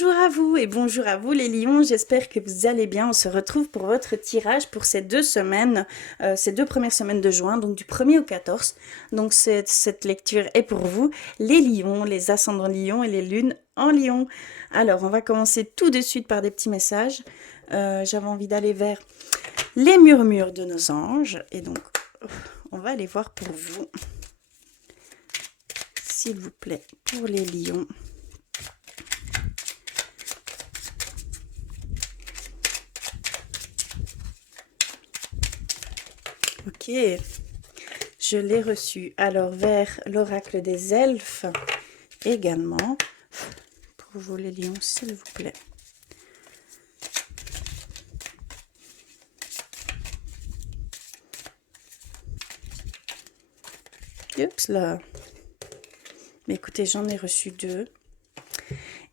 Bonjour à vous et bonjour à vous les lions, j'espère que vous allez bien. On se retrouve pour votre tirage pour ces 2 semaines, ces 2 premières semaines de juin, donc du 1er au 14. Donc cette lecture est pour vous, les lions, les ascendants lions et les lunes en lion. Alors on va commencer tout de suite par des petits messages. J'avais envie d'aller vers les murmures de nos anges et donc on va aller voir pour vous, s'il vous plaît, pour les lions. Ok, je l'ai reçu. Alors, vers l'oracle des elfes également. Pour vous les lions, s'il vous plaît. Oups là. Mais écoutez, j'en ai reçu 2.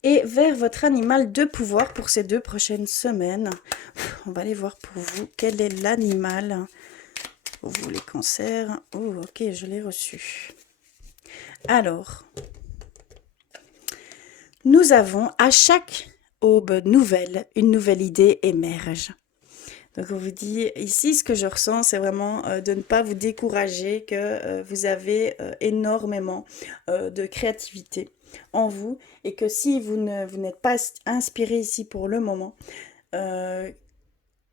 Et vers votre animal de pouvoir pour ces 2 prochaines semaines. On va aller voir pour vous quel est l'animal. Pour vous les cancers. Oh, ok, je l'ai reçu. Alors, nous avons à chaque aube nouvelle, une nouvelle idée émerge. Donc on vous dit ici, ce que je ressens, c'est vraiment de ne pas vous décourager, que vous avez énormément de créativité en vous et que si vous n'êtes pas inspiré ici pour le moment,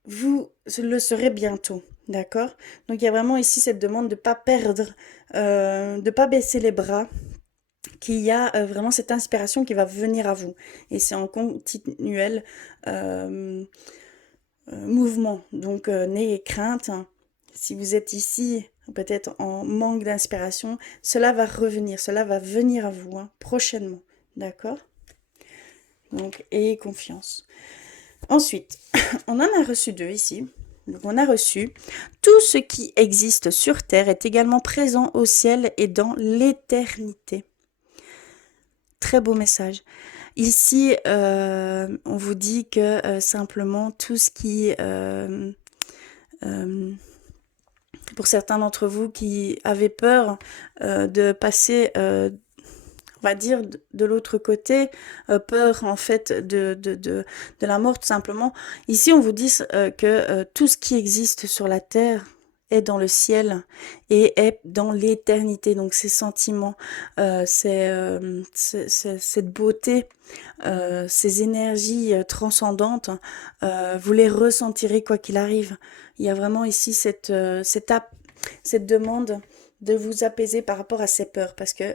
vous le serez bientôt. D'accord? Donc il y a vraiment ici cette demande de ne pas perdre, de ne pas baisser les bras, qu'il y a vraiment cette inspiration qui va venir à vous. Et c'est en continuel mouvement. Donc n'ayez crainte. Si vous êtes ici, peut-être en manque d'inspiration, cela va revenir, cela va venir à vous prochainement. D'accord? Donc ayez confiance. Ensuite, on en a reçu 2 ici. Donc on a reçu tout ce qui existe sur terre est également présent au ciel et dans l'éternité. Très beau message. Ici, on vous dit que simplement tout ce qui, pour certains d'entre vous qui avaient peur de passer, on va dire, de l'autre côté, peur en fait de la mort tout simplement. Ici, on vous dit que tout ce qui existe sur la terre est dans le ciel et est dans l'éternité. Donc ces sentiments, cette beauté, ces énergies transcendantes, vous les ressentirez quoi qu'il arrive. Il y a vraiment ici cette demande de vous apaiser par rapport à ces peurs, parce que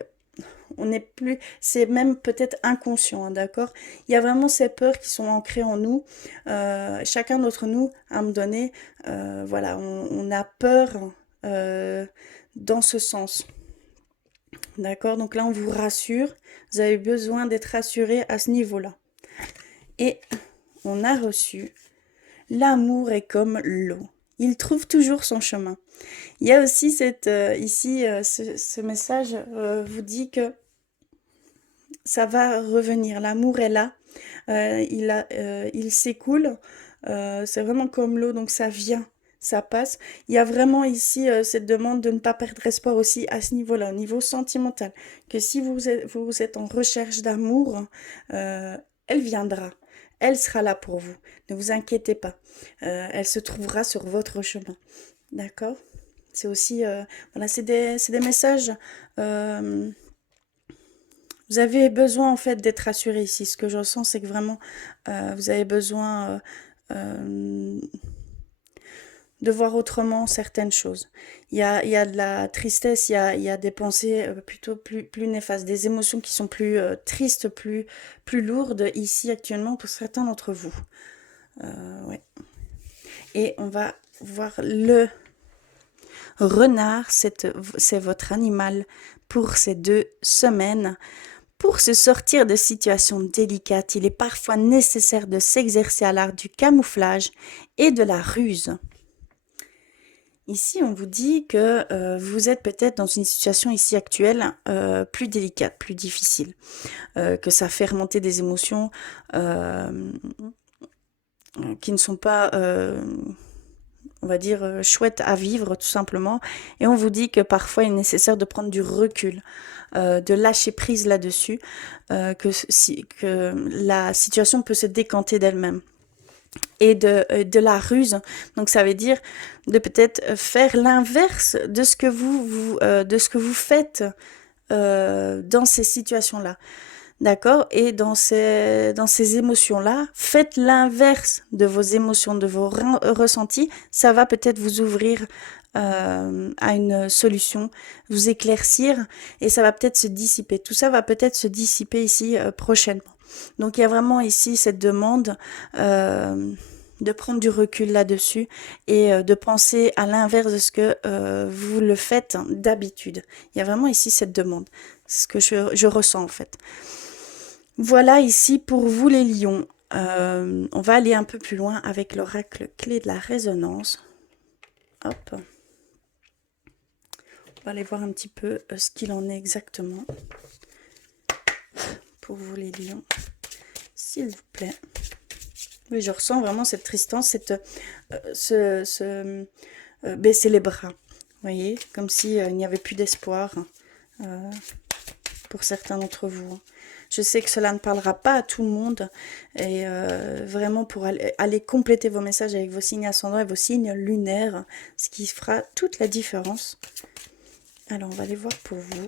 on n'est plus, c'est même peut-être inconscient, d'accord? Il y a vraiment ces peurs qui sont ancrées en nous. Chacun d'entre nous, à un moment donné, voilà, on a peur dans ce sens. D'accord? Donc là, on vous rassure. Vous avez besoin d'être rassuré à ce niveau-là. Et on a reçu l'amour est comme l'eau. Il trouve toujours son chemin. Il y a aussi ici, ce message vous dit que ça va revenir. L'amour est là. Il s'écoule. C'est vraiment comme l'eau, donc ça vient, ça passe. Il y a vraiment ici cette demande de ne pas perdre espoir aussi à ce niveau-là, au niveau sentimental. Que si vous êtes en recherche d'amour, elle viendra. Elle sera là pour vous. Ne vous inquiétez pas. Elle se trouvera sur votre chemin. D'accord? C'est aussi, voilà, c'est des messages. Vous avez besoin en fait d'être rassuré ici. Ce que je ressens, c'est que vraiment, vous avez besoin de voir autrement certaines choses. Il y a de la tristesse, il y a des pensées plutôt plus néfastes, des émotions qui sont plus tristes, plus lourdes ici actuellement pour certains d'entre vous. Ouais. Et on va voir le renard, c'est votre animal pour ces 2 semaines. Pour se sortir de situations délicates, il est parfois nécessaire de s'exercer à l'art du camouflage et de la ruse. Ici, on vous dit que vous êtes peut-être dans une situation ici actuelle plus délicate, plus difficile, que ça fait remonter des émotions qui ne sont pas on va dire, chouette à vivre tout simplement. Et on vous dit que parfois il est nécessaire de prendre du recul, de lâcher prise là-dessus, que la situation peut se décanter d'elle-même. Et de la ruse. Donc ça veut dire de peut-être faire l'inverse de ce que de ce que vous faites dans ces situations-là. D'accord? Et dans ces émotions-là, faites l'inverse de vos émotions, de vos ressentis. Ça va peut-être vous ouvrir à une solution, vous éclaircir et ça va peut-être se dissiper. Tout ça va peut-être se dissiper ici prochainement. Donc il y a vraiment ici cette demande de prendre du recul là-dessus et de penser à l'inverse de ce que vous le faites d'habitude. Il y a vraiment ici cette demande. C'est ce que je ressens en fait. Voilà ici pour vous les lions. On va aller un peu plus loin avec l'oracle clé de la résonance. Hop. On va aller voir un petit peu ce qu'il en est exactement. Pour vous les lions, s'il vous plaît. Oui, je ressens vraiment cette tristesse, baisser les bras. Vous voyez, comme s'il n'y avait plus d'espoir pour certains d'entre vous. Je sais que cela ne parlera pas à tout le monde. Et vraiment pour aller compléter vos messages avec vos signes ascendants et vos signes lunaires, ce qui fera toute la différence. Alors, on va aller voir pour vous.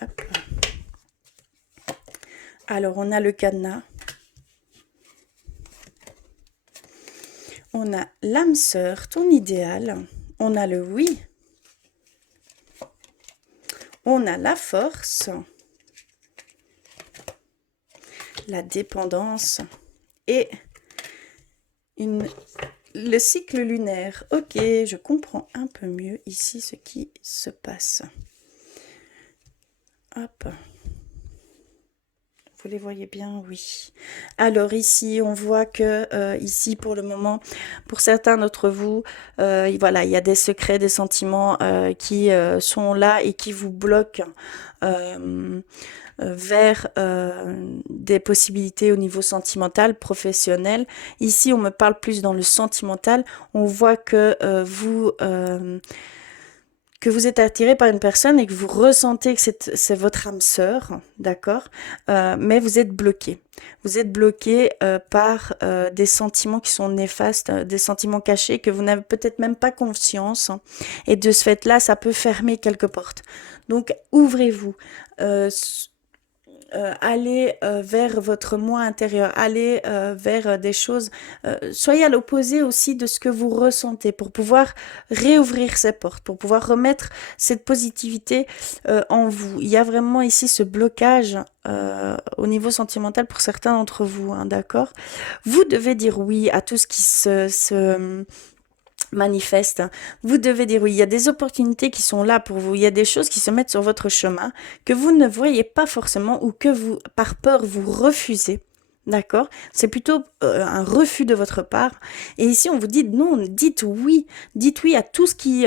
Hop. Alors, on a le cadenas. On a l'âme sœur, ton idéal. On a le oui. On a la force. La dépendance. Et le cycle lunaire. Ok, je comprends un peu mieux ici ce qui se passe. Hop. Vous les voyez bien, oui. Alors ici, on voit que ici, pour le moment, pour certains d'entre vous, voilà, il y a des secrets, des sentiments qui sont là et qui vous bloquent vers des possibilités au niveau sentimental, professionnel. Ici, on me parle plus dans le sentimental. On voit que vous êtes attiré par une personne et que vous ressentez que c'est votre âme sœur, d'accord, mais vous êtes bloqué. Vous êtes bloqué par des sentiments qui sont néfastes, des sentiments cachés que vous n'avez peut-être même pas conscience. Hein, et de ce fait-là, ça peut fermer quelques portes. Donc, ouvrez-vous. Allez vers votre moi intérieur, allez vers des choses, soyez à l'opposé aussi de ce que vous ressentez pour pouvoir réouvrir ces portes, pour pouvoir remettre cette positivité en vous. Il y a vraiment ici ce blocage au niveau sentimental pour certains d'entre vous, hein, d'accord? Vous devez dire oui à tout ce qui se manifeste. Vous devez dire oui, il y a des opportunités qui sont là pour vous, il y a des choses qui se mettent sur votre chemin que vous ne voyez pas forcément ou que vous, par peur, vous refusez. D'accord? C'est plutôt un refus de votre part. Et ici, on vous dit non, dites oui à tout ce qui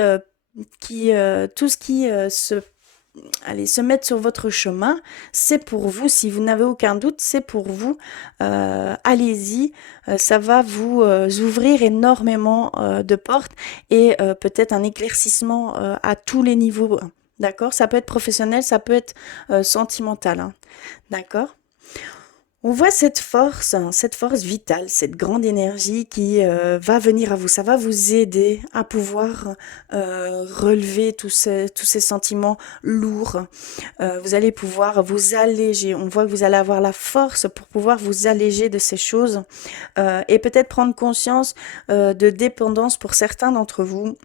se mettre sur votre chemin, c'est pour vous. Si vous n'avez aucun doute, c'est pour vous. Allez-y, ça va vous ouvrir énormément de portes et peut-être un éclaircissement à tous les niveaux. D'accord? Ça peut être professionnel, ça peut être sentimental. Hein. D'accord? On voit cette force vitale, cette grande énergie qui va venir à vous. Ça va vous aider à pouvoir relever tous ces sentiments lourds. Vous allez pouvoir vous alléger. On voit que vous allez avoir la force pour pouvoir vous alléger de ces choses et peut-être prendre conscience de dépendance pour certains d'entre vous.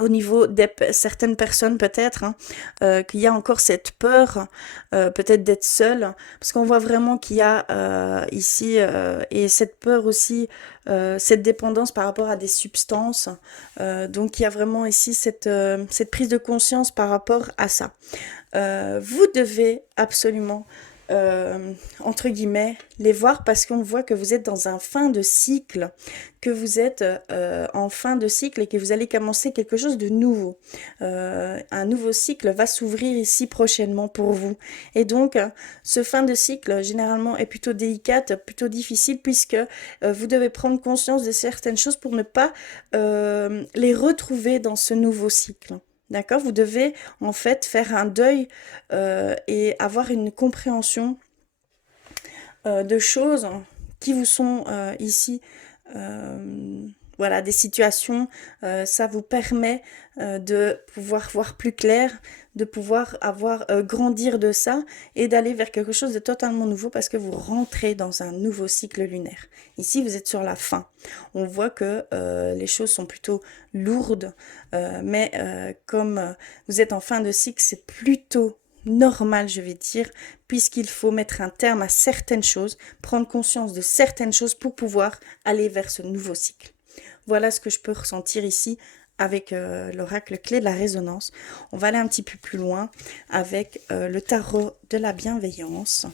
Au niveau de certaines personnes peut-être, hein, qu'il y a encore cette peur peut-être d'être seul, parce qu'on voit vraiment qu'il y a ici, et cette peur aussi, cette dépendance par rapport à des substances, donc il y a vraiment ici cette prise de conscience par rapport à ça. Vous devez absolument entre guillemets, les voir parce qu'on voit que vous êtes dans un fin de cycle, que vous êtes en fin de cycle et que vous allez commencer quelque chose de nouveau. Un nouveau cycle va s'ouvrir ici prochainement pour vous. Et donc, ce fin de cycle, généralement, est plutôt délicate, plutôt difficile, puisque vous devez prendre conscience de certaines choses pour ne pas les retrouver dans ce nouveau cycle. D'accord? Vous devez en fait faire un deuil et avoir une compréhension de choses qui vous sont ici, voilà, des situations. Ça vous permet de pouvoir voir plus clair, de pouvoir avoir grandir de ça et d'aller vers quelque chose de totalement nouveau parce que vous rentrez dans un nouveau cycle lunaire. Ici, vous êtes sur la fin. On voit que les choses sont plutôt lourdes, mais comme vous êtes en fin de cycle, c'est plutôt normal, je vais dire, puisqu'il faut mettre un terme à certaines choses, prendre conscience de certaines choses pour pouvoir aller vers ce nouveau cycle. Voilà ce que je peux ressentir ici avec l'oracle clé de la résonance. On va aller un petit peu plus loin avec le tarot de la bienveillance.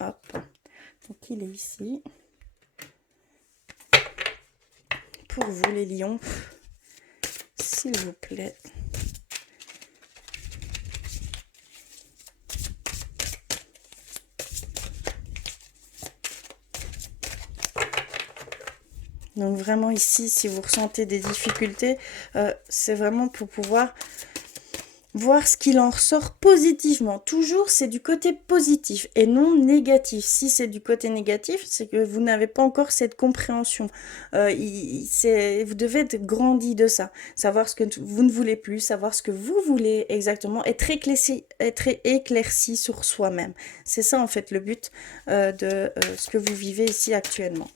Hop, donc il est ici. Pour vous les lions, s'il vous plaît. Donc vraiment ici, si vous ressentez des difficultés, c'est vraiment pour pouvoir voir ce qu'il en ressort positivement. Toujours, c'est du côté positif et non négatif. Si c'est du côté négatif, c'est que vous n'avez pas encore cette compréhension. Vous devez être grandi de ça. Savoir ce que vous ne voulez plus, savoir ce que vous voulez exactement, être éclairci sur soi-même. C'est ça en fait le but de ce que vous vivez ici actuellement.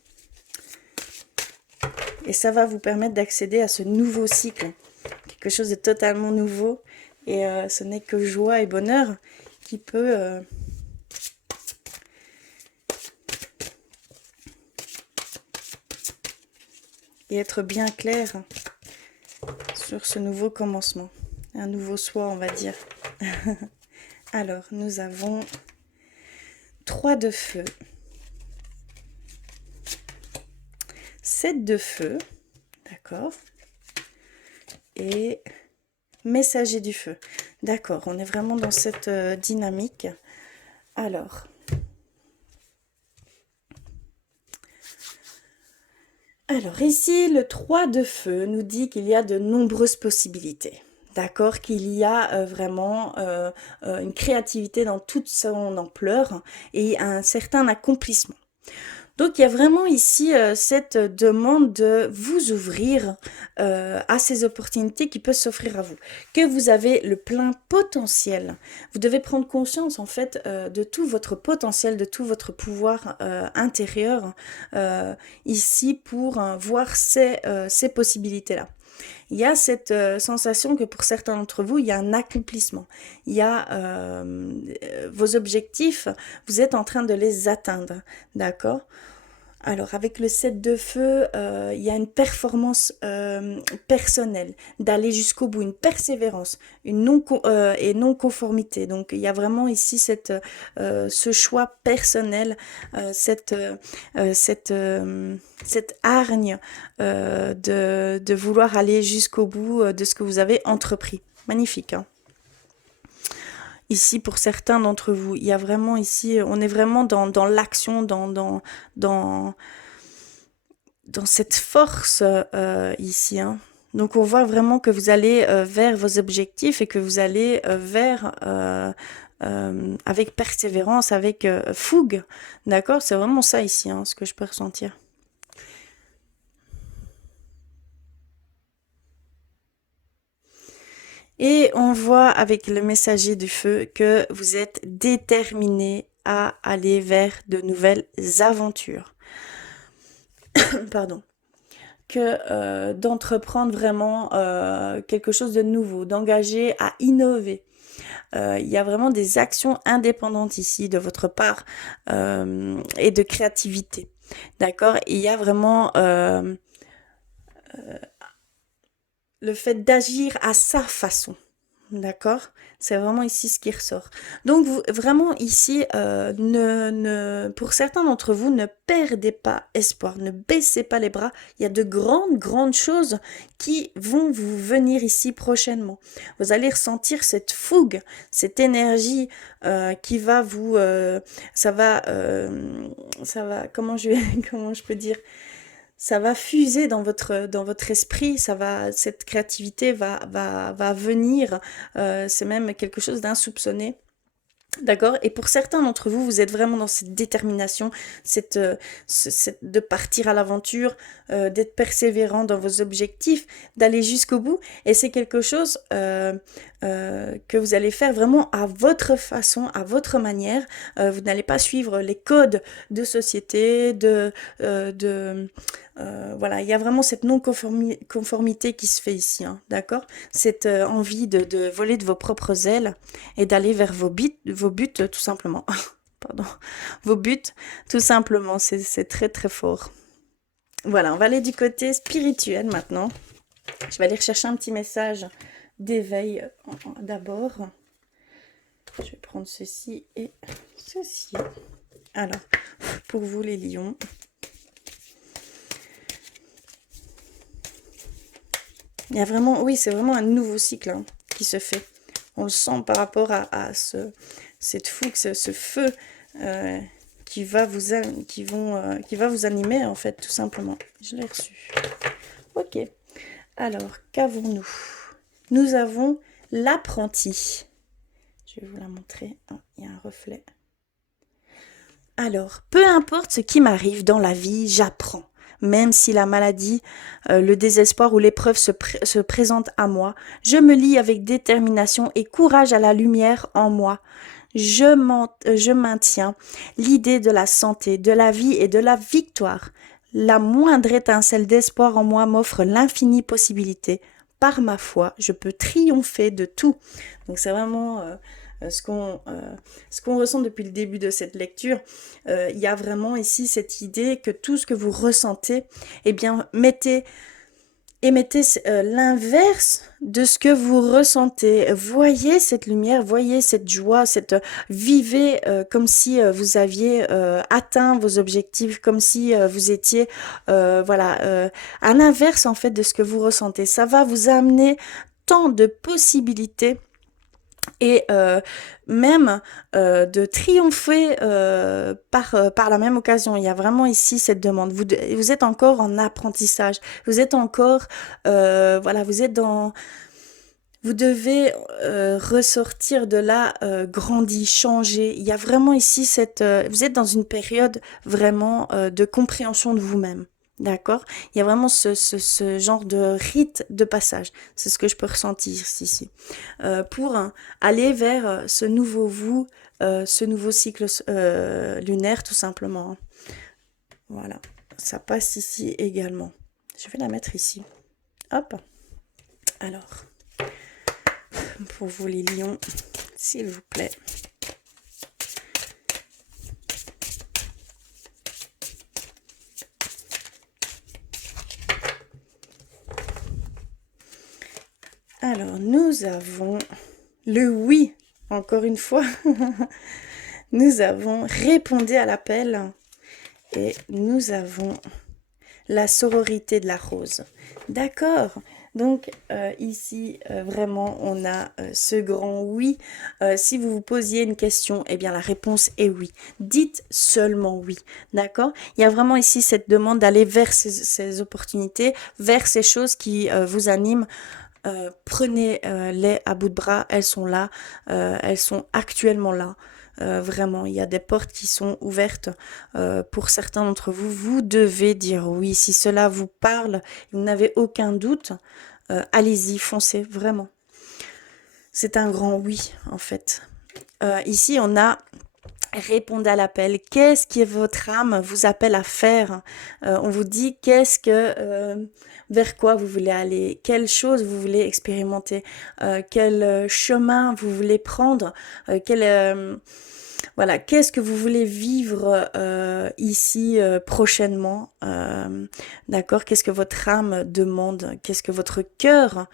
Et ça va vous permettre d'accéder à ce nouveau cycle. Quelque chose de totalement nouveau. Et ce n'est que joie et bonheur qui peut et être bien clair sur ce nouveau commencement. Un nouveau soi, on va dire. Alors, nous avons 3 de feu. 7 de feu, d'accord, et messager du feu. D'accord, on est vraiment dans cette dynamique. Alors, ici, le 3 de feu nous dit qu'il y a de nombreuses possibilités. D'accord, qu'il y a vraiment une créativité dans toute son ampleur et un certain accomplissement. Donc il y a vraiment ici cette demande de vous ouvrir à ces opportunités qui peuvent s'offrir à vous, que vous avez le plein potentiel. Vous devez prendre conscience en fait de tout votre potentiel, de tout votre pouvoir intérieur ici pour voir ces possibilités-là. Il y a cette sensation que pour certains d'entre vous, il y a un accomplissement. Il y a vos objectifs, vous êtes en train de les atteindre, d'accord ? Alors, avec le 7 de feu, il y a une performance personnelle, d'aller jusqu'au bout, une persévérance, et non-conformité. Donc, il y a vraiment ici ce choix personnel, cette hargne de vouloir aller jusqu'au bout de ce que vous avez entrepris. Magnifique, hein. Ici, pour certains d'entre vous, il y a vraiment ici, on est vraiment dans l'action, dans cette force ici, hein. Donc on voit vraiment que vous allez vers vos objectifs et que vous allez vers avec persévérance, avec fougue, d'accord? C'est vraiment ça ici, hein, ce que je peux ressentir. Et on voit avec le messager du feu que vous êtes déterminé à aller vers de nouvelles aventures. Pardon. Que d'entreprendre vraiment quelque chose de nouveau, d'engager à innover. Il y a vraiment des actions indépendantes ici de votre part et de créativité. D'accord? Il y a vraiment le fait d'agir à sa façon. D'accord? C'est vraiment ici ce qui ressort. Donc vraiment ici, pour certains d'entre vous, ne perdez pas espoir, ne baissez pas les bras. Il y a de grandes, grandes choses qui vont vous venir ici prochainement. Vous allez ressentir cette fougue, cette énergie qui va ça va, comment je peux dire? Ça va fuser dans votre esprit, cette créativité va venir, c'est même quelque chose d'insoupçonné. D'accord? Et pour certains d'entre vous, vous êtes vraiment dans cette détermination, de partir à l'aventure, d'être persévérant dans vos objectifs, d'aller jusqu'au bout. Et c'est quelque chose que vous allez faire vraiment à votre façon, à votre manière. Vous n'allez pas suivre les codes de société, voilà, il y a vraiment cette non-conformité qui se fait ici, hein, d'accord? Cette envie de voler de vos propres ailes et d'aller vers vos buts, tout simplement. Pardon. Vos buts, tout simplement. C'est très, très fort. Voilà, on va aller du côté spirituel maintenant. Je vais aller rechercher un petit message d'éveil d'abord. Je vais prendre ceci et ceci. Alors, pour vous les lions. Il y a vraiment, oui, c'est vraiment un nouveau cycle hein, qui se fait. On le sent par rapport à cette fougue, ce feu qui va qui va vous animer en fait, tout simplement. Je l'ai reçu. Ok. Alors, qu'avons-nous? Nous avons l'apprenti. Je vais vous la montrer. Oh, il y a un reflet. Alors, peu importe ce qui m'arrive dans la vie, j'apprends. Même si la maladie, le désespoir ou l'épreuve se présentent à moi, je me lie avec détermination et courage à la lumière en moi. Je maintiens l'idée de la santé, de la vie et de la victoire. La moindre étincelle d'espoir en moi m'offre l'infinie possibilité. Par ma foi, je peux triompher de tout. Donc c'est vraiment ce qu'on ressent depuis le début de cette lecture. Il y a vraiment ici cette idée que tout ce que vous ressentez, eh bien, émettez l'inverse de ce que vous ressentez. Voyez cette lumière, voyez cette joie, vivez comme si vous aviez atteint vos objectifs, comme si vous étiez à l'inverse en fait de ce que vous ressentez. Ça va vous amener tant de possibilités et même de triompher par la même occasion. Il y a vraiment ici cette demande. Vous êtes encore en apprentissage. Vous êtes encore, vous êtes dans... Vous devez ressortir de là grandi, changer. Il y a vraiment ici vous êtes dans une période vraiment de compréhension de vous-même. D'accord? Il y a vraiment ce genre de rite de passage. C'est ce que je peux ressentir ici. Pour aller vers ce nouveau vous, ce nouveau cycle lunaire, tout simplement. Voilà. Ça passe ici également. Je vais la mettre ici. Hop. Alors, pour vous les lions, s'il vous plaît. Alors, nous avons le oui, encore une fois. Nous avons répondu à l'appel et nous avons la sororité de la rose. D'accord? Donc ici, vraiment, on a ce grand oui. Si vous vous posiez une question, eh bien la réponse est oui. Dites seulement oui. D'accord? Il y a vraiment ici cette demande d'aller vers ces opportunités, vers ces choses qui vous animent. Prenez-les à bout de bras, elles sont là, elles sont actuellement là. Vraiment, il y a des portes qui sont ouvertes pour certains d'entre vous. Vous devez dire oui. Si cela vous parle, vous n'avez aucun doute, allez-y, foncez, vraiment. C'est un grand oui, en fait. Ici, on a répondez à l'appel. Qu'est-ce que votre âme vous appelle à faire? On vous dit vers quoi vous voulez aller, quelle chose vous voulez expérimenter, quel chemin vous voulez prendre, qu'est-ce que vous voulez vivre ici prochainement, d'accord? Qu'est-ce que votre âme demande? Qu'est-ce que votre cœur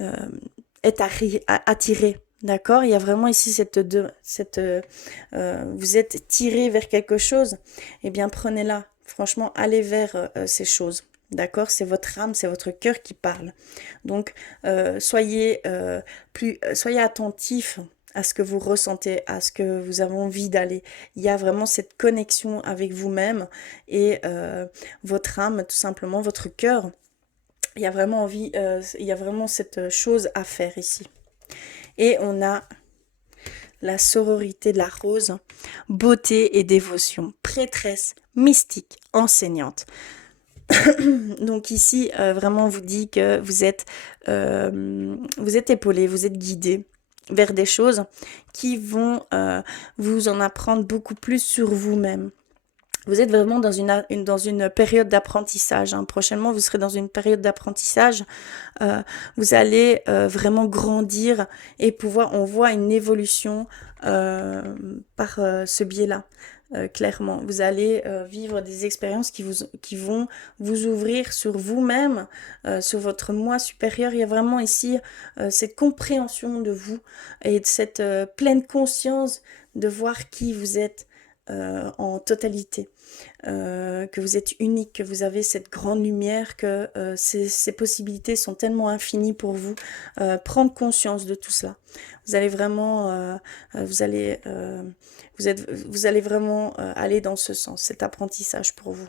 euh, est attiré. D'accord? Il y a vraiment ici vous êtes tiré vers quelque chose. Eh bien, prenez-la. Franchement, allez vers ces choses. D'accord? C'est votre âme, c'est votre cœur qui parle. Donc, soyez attentifs à ce que vous ressentez, à ce que vous avez envie d'aller. Il y a vraiment cette connexion avec vous-même et votre âme, tout simplement, votre cœur. Il y a vraiment cette chose à faire ici. Et on a la sororité de la rose, beauté et dévotion, prêtresse, mystique, enseignante. Donc ici, vraiment, on vous dit que vous êtes épaulé, vous êtes guidé vers des choses qui vont vous en apprendre beaucoup plus sur vous-même. Vous êtes vraiment dans une période d'apprentissage. Hein. Prochainement, vous serez dans une période d'apprentissage. Vous allez vraiment grandir et on voit une évolution par ce biais-là. Clairement, vous allez vivre des expériences qui vont vous ouvrir sur vous-même, sur votre moi supérieur. Il y a vraiment ici cette compréhension de vous et cette pleine conscience de voir qui vous êtes en totalité. Que vous êtes unique, que vous avez cette grande lumière, que ces possibilités sont tellement infinies pour vous. Prendre conscience de tout cela. Vous allez vraiment, vous allez vraiment aller dans ce sens, cet apprentissage pour vous.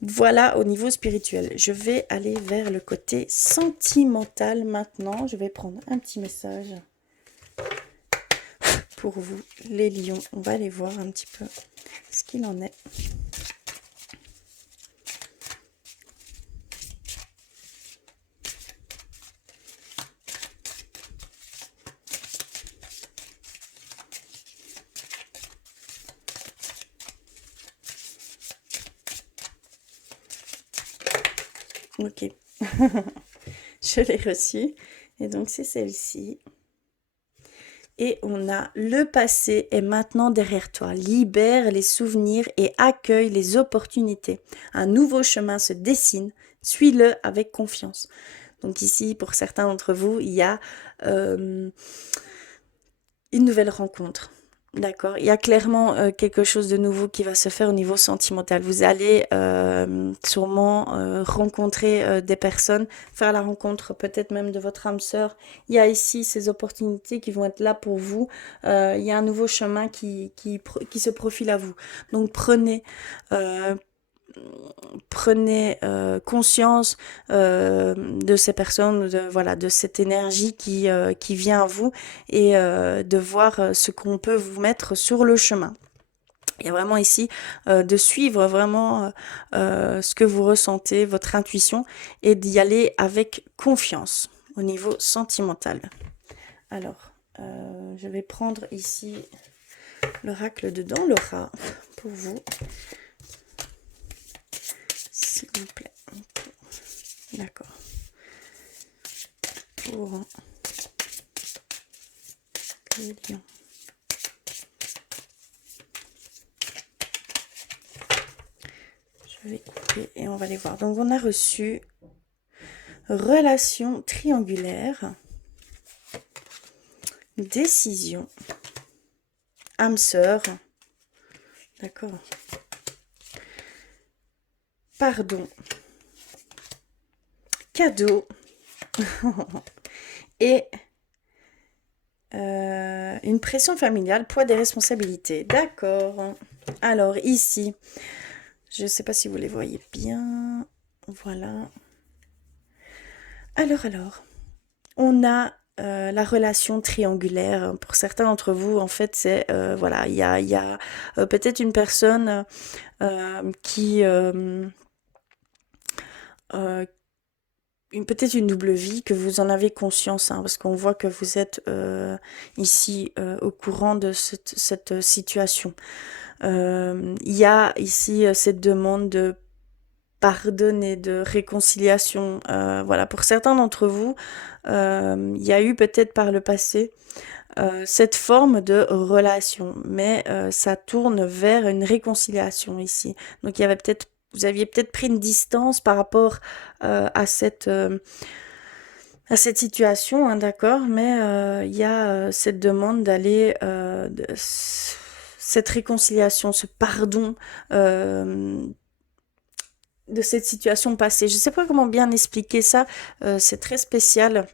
Voilà au niveau spirituel. Je vais aller vers le côté sentimental maintenant. Je vais prendre un petit message pour vous, les lions. On va aller voir un petit peu ce qu'il en est. Ok, je l'ai reçue. Et donc, c'est celle-ci. Et on a le passé est maintenant derrière toi. Libère les souvenirs et accueille les opportunités. Un nouveau chemin se dessine. Suis-le avec confiance. Donc ici, pour certains d'entre vous, il y a une nouvelle rencontre. D'accord. Il y a clairement quelque chose de nouveau qui va se faire au niveau sentimental. Vous allez sûrement rencontrer des personnes, faire la rencontre peut-être même de votre âme sœur. Il y a ici ces opportunités qui vont être là pour vous. Il y a un nouveau chemin qui se profile à vous. Donc prenez conscience de ces personnes, de cette énergie qui vient à vous et de voir ce qu'on peut vous mettre sur le chemin. Il y a vraiment ici de suivre vraiment ce que vous ressentez, votre intuition, et d'y aller avec confiance au niveau sentimental. Alors, je vais prendre ici l'oracle de Dans le rat pour vous. S'il vous plaît. D'accord. Pour les lions. Je vais couper et on va les voir. Donc, on a reçu relation triangulaire, décision, âme sœur. D'accord. Pardon. Cadeau. Et une pression familiale, poids des responsabilités. D'accord. Alors ici, je ne sais pas si vous les voyez bien. Voilà. Alors, on a la relation triangulaire. Pour certains d'entre vous, en fait, c'est voilà, il y a peut-être une personne qui peut-être une double vie, que vous en avez conscience, hein, parce qu'on voit que vous êtes ici au courant de cette situation. Il y a ici cette demande de pardonner, de réconciliation. Voilà, pour certains d'entre vous, il y a eu peut-être par le passé cette forme de relation, mais ça tourne vers une réconciliation ici. Donc vous aviez peut-être pris une distance par rapport à à cette situation, hein, d'accord, mais il y a cette demande d'aller, cette réconciliation, ce pardon euh, de cette situation passée. Je ne sais pas comment bien expliquer ça, c'est très spécial.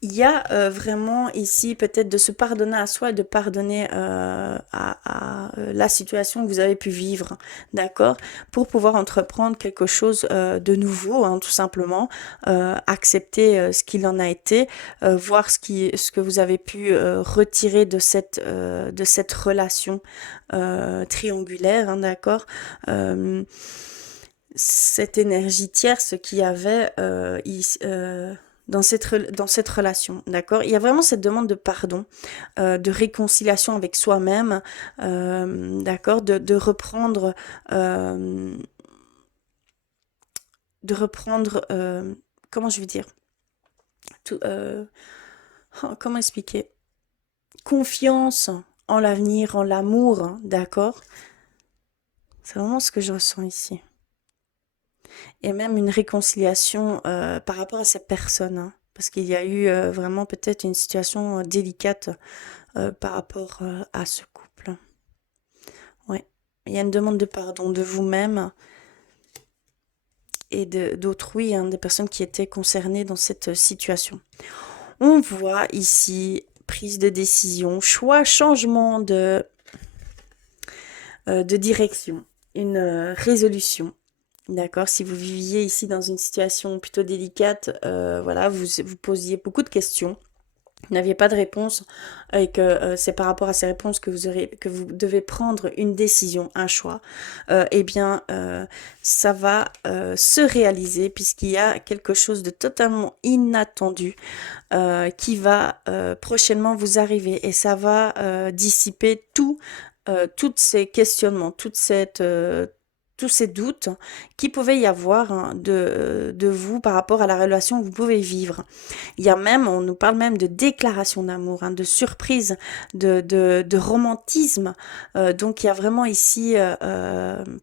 Il y a vraiment ici peut-être de se pardonner à soi et de pardonner la situation que vous avez pu vivre, d'accord? Pour pouvoir entreprendre quelque chose de nouveau, hein, tout simplement, accepter ce qu'il en a été, voir ce que vous avez pu retirer de cette relation triangulaire, hein, d'accord? Euh, cette énergie tierce qu'il y avait dans cette relation, d'accord? Il y a vraiment cette demande de pardon, de réconciliation avec soi-même, d'accord? Euh, de reprendre, comment je veux dire? Tout, comment expliquer? Confiance en l'avenir, en l'amour, hein, d'accord? C'est vraiment ce que je ressens ici. Et même une réconciliation par rapport à cette personne, hein, parce qu'il y a eu vraiment peut-être une situation délicate par rapport à ce couple. Ouais. Il y a une demande de pardon de vous-même et d'autrui, hein, des personnes qui étaient concernées dans cette situation. On voit ici prise de décision, choix, changement de direction, une résolution. D'accord, si vous viviez ici dans une situation plutôt délicate, voilà, vous posiez beaucoup de questions, vous n'aviez pas de réponse, et que c'est par rapport à ces réponses que que vous devez prendre une décision, un choix, eh bien, ça va se réaliser puisqu'il y a quelque chose de totalement inattendu qui va prochainement vous arriver et ça va dissiper tous ces questionnements, tous ces doutes qui pouvaient y avoir hein, de vous par rapport à la relation que vous pouvez vivre. Il y a même, on nous parle même de déclaration d'amour, hein, de surprise, de romantisme. Donc il y a vraiment ici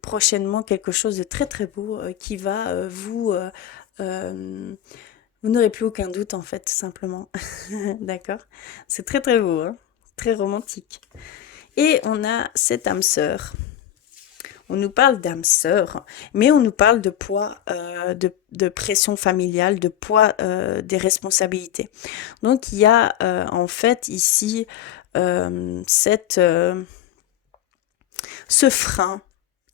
prochainement quelque chose de très très beau qui va euh, vous n'aurez plus aucun doute en fait, tout simplement. D'accord? C'est très très beau, hein? Très romantique. Et on a cette âme sœur. On nous parle d'âme sœur, mais on nous parle de poids, de pression familiale, de poids des responsabilités. Donc il y a en fait ici cette, ce frein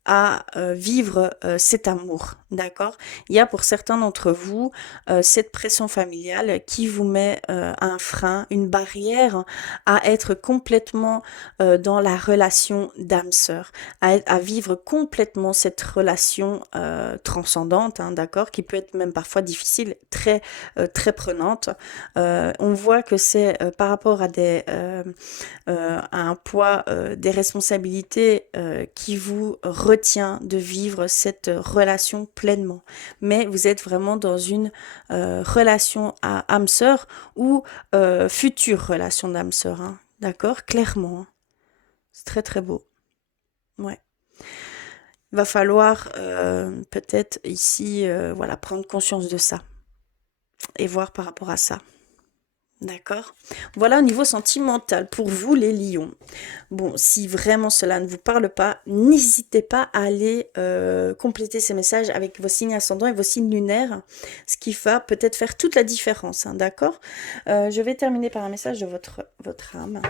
à vivre cet amour, d'accord? Il y a pour certains d'entre vous cette pression familiale qui vous met un frein, une barrière à être complètement dans la relation d'âme-sœur, à vivre complètement cette relation transcendante, hein, d'accord? Qui peut être même parfois difficile, très prenante. On voit que c'est par rapport à à un poids des responsabilités qui vous retient de vivre cette relation pleinement. Mais vous êtes vraiment dans une relation à âme sœur ou future relation d'âme sœur, hein. D'accord? Clairement, hein. C'est très très beau. Ouais. Il va falloir peut-être ici voilà, prendre conscience de ça et voir par rapport à ça. D'accord? Voilà au niveau sentimental pour vous les lions. Bon, si vraiment cela ne vous parle pas, n'hésitez pas à aller compléter ces messages avec vos signes ascendants et vos signes lunaires, ce qui va peut-être faire toute la différence, hein, d'accord? Je vais terminer par un message de votre âme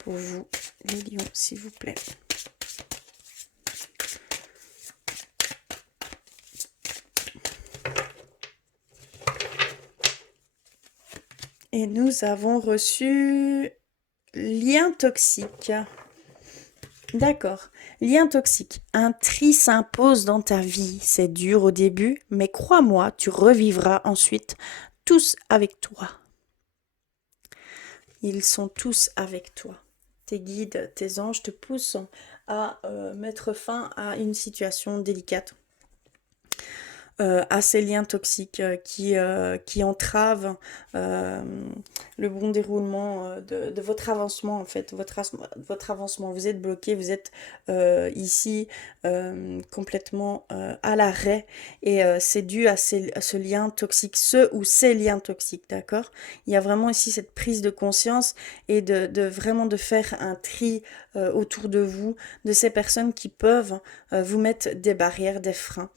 pour vous les lions, s'il vous plaît. Et nous avons reçu lien toxique. D'accord. Lien toxique. Un tri s'impose dans ta vie. C'est dur au début, mais crois-moi, tu revivras ensuite tous avec toi. Ils sont tous avec toi. Tes guides, tes anges te poussent à mettre fin à une situation délicate. à ces liens toxiques qui entravent euh, le bon déroulement de votre avancement en fait, votre avancement. Vous êtes bloqué, vous êtes ici complètement à l'arrêt et c'est dû à ce lien toxique, ce ou ces liens toxiques, d'accord? Il y a vraiment ici cette prise de conscience et de vraiment de faire un tri autour de vous, de ces personnes qui peuvent vous mettre des barrières, des freins.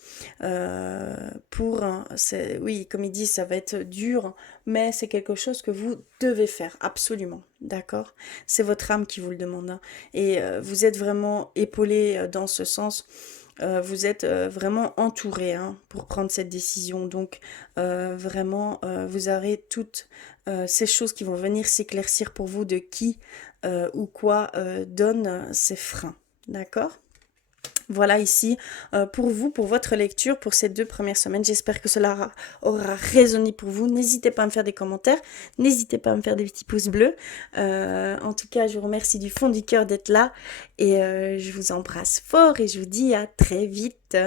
Oui, comme il dit, ça va être dur, mais c'est quelque chose que vous devez faire, absolument, d'accord? C'est votre âme qui vous le demande, hein. Et vous êtes vraiment épaulé dans ce sens. Vous êtes vraiment entouré hein, pour prendre cette décision. Donc vraiment, vous aurez toutes ces choses qui vont venir s'éclaircir pour vous de qui ou quoi donne ces freins. D'accord? Voilà ici pour vous, pour votre lecture, pour ces 2 premières semaines. J'espère que cela aura résonné pour vous. N'hésitez pas à me faire des commentaires. N'hésitez pas à me faire des petits pouces bleus. En tout cas, je vous remercie du fond du cœur d'être là. Et je vous embrasse fort et je vous dis à très vite.